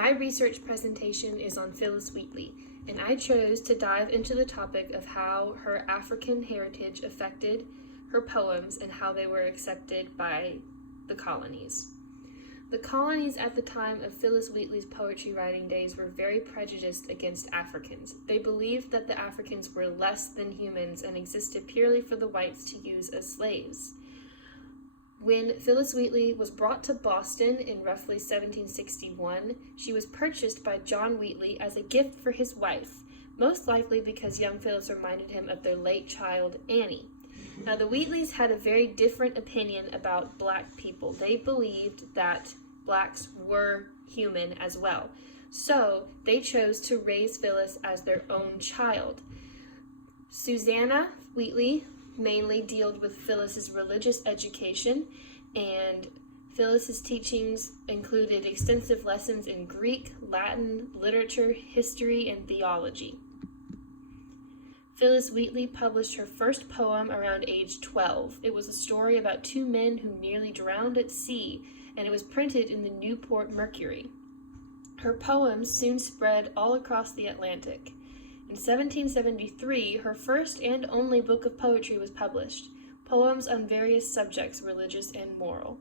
My research presentation is on Phillis Wheatley, and I chose to dive into the topic of how her African heritage affected her poems and how they were accepted by the colonies. The colonies at the time of Phillis Wheatley's poetry writing days were very prejudiced against Africans. They believed that the Africans were less than humans and existed purely for the whites to use as slaves. When Phillis Wheatley was brought to Boston in roughly 1761, she was purchased by John Wheatley as a gift for his wife, most likely because young Phillis reminded him of their late child, Annie. Now, the Wheatleys had a very different opinion about black people. They believed that blacks were human as well. So they chose to raise Phillis as their own child. Susanna Wheatley mainly dealt with Phillis's religious education, and Phillis's teachings included extensive lessons in Greek, Latin, literature, history, and theology. Phillis Wheatley published her first poem around age 12. It was a story about two men who nearly drowned at sea, and it was printed in the Newport Mercury. Her poems soon spread all across the Atlantic. In 1773, her first and only book of poetry was published, poems on various subjects, religious and moral.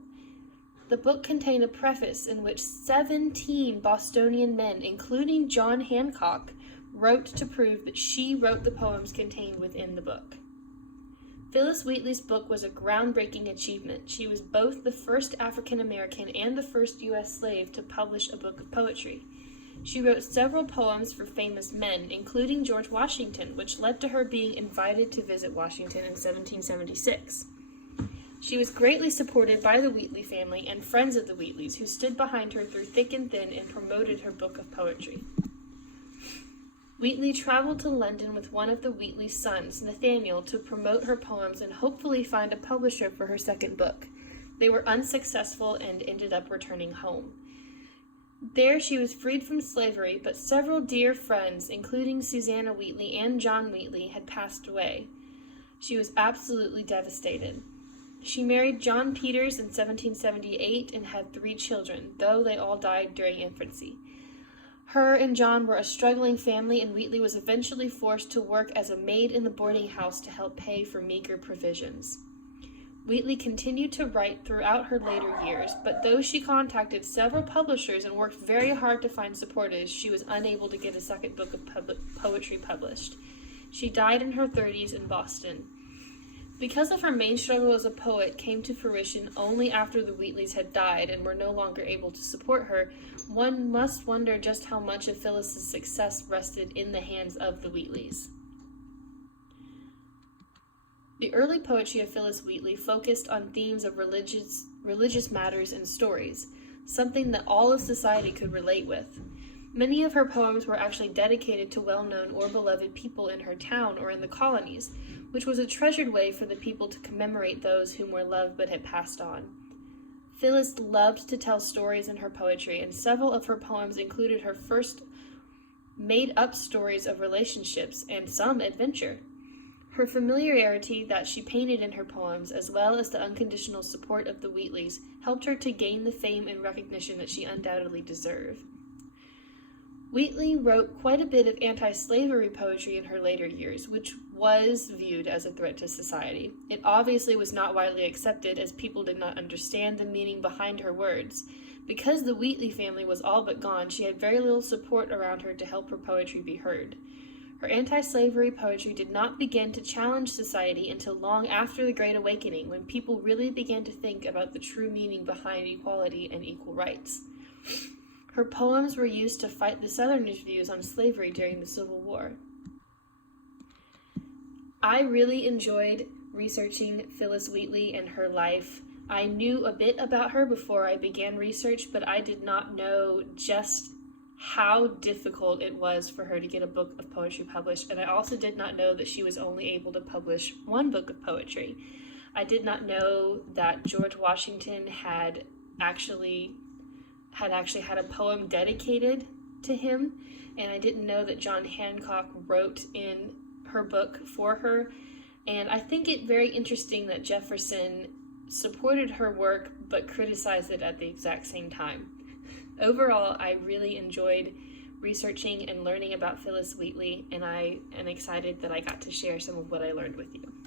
The book contained a preface in which 17 Bostonian men, including John Hancock, wrote to prove that she wrote the poems contained within the book. Phillis Wheatley's book was a groundbreaking achievement. She was both the first African American and the first U.S. slave to publish a book of poetry. She wrote several poems for famous men, including George Washington, which led to her being invited to visit Washington in 1776. She was greatly supported by the Wheatley family and friends of the Wheatleys, who stood behind her through thick and thin and promoted her book of poetry. Wheatley traveled to London with one of the Wheatley sons, Nathaniel, to promote her poems and hopefully find a publisher for her second book. They were unsuccessful and ended up returning home. There she was freed from slavery, but several dear friends, including Susanna Wheatley and John Wheatley, had passed away. She was absolutely devastated. She married John Peters in 1778 and had 3 children, though they all died during infancy. Her and John were a struggling family, and Wheatley was eventually forced to work as a maid in the boarding house to help pay for meager provisions. Wheatley continued to write throughout her later years, but though she contacted several publishers and worked very hard to find supporters, she was unable to get a second book of poetry published. She died in her 30s in Boston. Because of her main struggle as a poet came to fruition only after the Wheatleys had died and were no longer able to support her, one must wonder just how much of Phillis's success rested in the hands of the Wheatleys. The early poetry of Phillis Wheatley focused on themes of religious matters and stories, something that all of society could relate with. Many of her poems were actually dedicated to well-known or beloved people in her town or in the colonies, which was a treasured way for the people to commemorate those whom were loved but had passed on. Phillis loved to tell stories in her poetry, and several of her poems included her first made-up stories of relationships and some adventure. Her familiarity that she painted in her poems, as well as the unconditional support of the Wheatleys, helped her to gain the fame and recognition that she undoubtedly deserved. Wheatley wrote quite a bit of anti-slavery poetry in her later years, which was viewed as a threat to society. It obviously was not widely accepted, as people did not understand the meaning behind her words. Because the Wheatley family was all but gone, she had very little support around her to help her poetry be heard. Her anti-slavery poetry did not begin to challenge society until long after the Great Awakening, when people really began to think about the true meaning behind equality and equal rights. Her poems were used to fight the Southerners' views on slavery during the Civil War. I really enjoyed researching Phillis Wheatley and her life. I knew a bit about her before I began research, but I did not know just how difficult it was for her to get a book of poetry published, and I also did not know that she was only able to publish one book of poetry. I did not know that George Washington had actually had a poem dedicated to him, and I didn't know that John Hancock wrote in her book for her, and I think it very interesting that Jefferson supported her work but criticized it at the exact same time. Overall, I really enjoyed researching and learning about Phillis Wheatley, and I am excited that I got to share some of what I learned with you.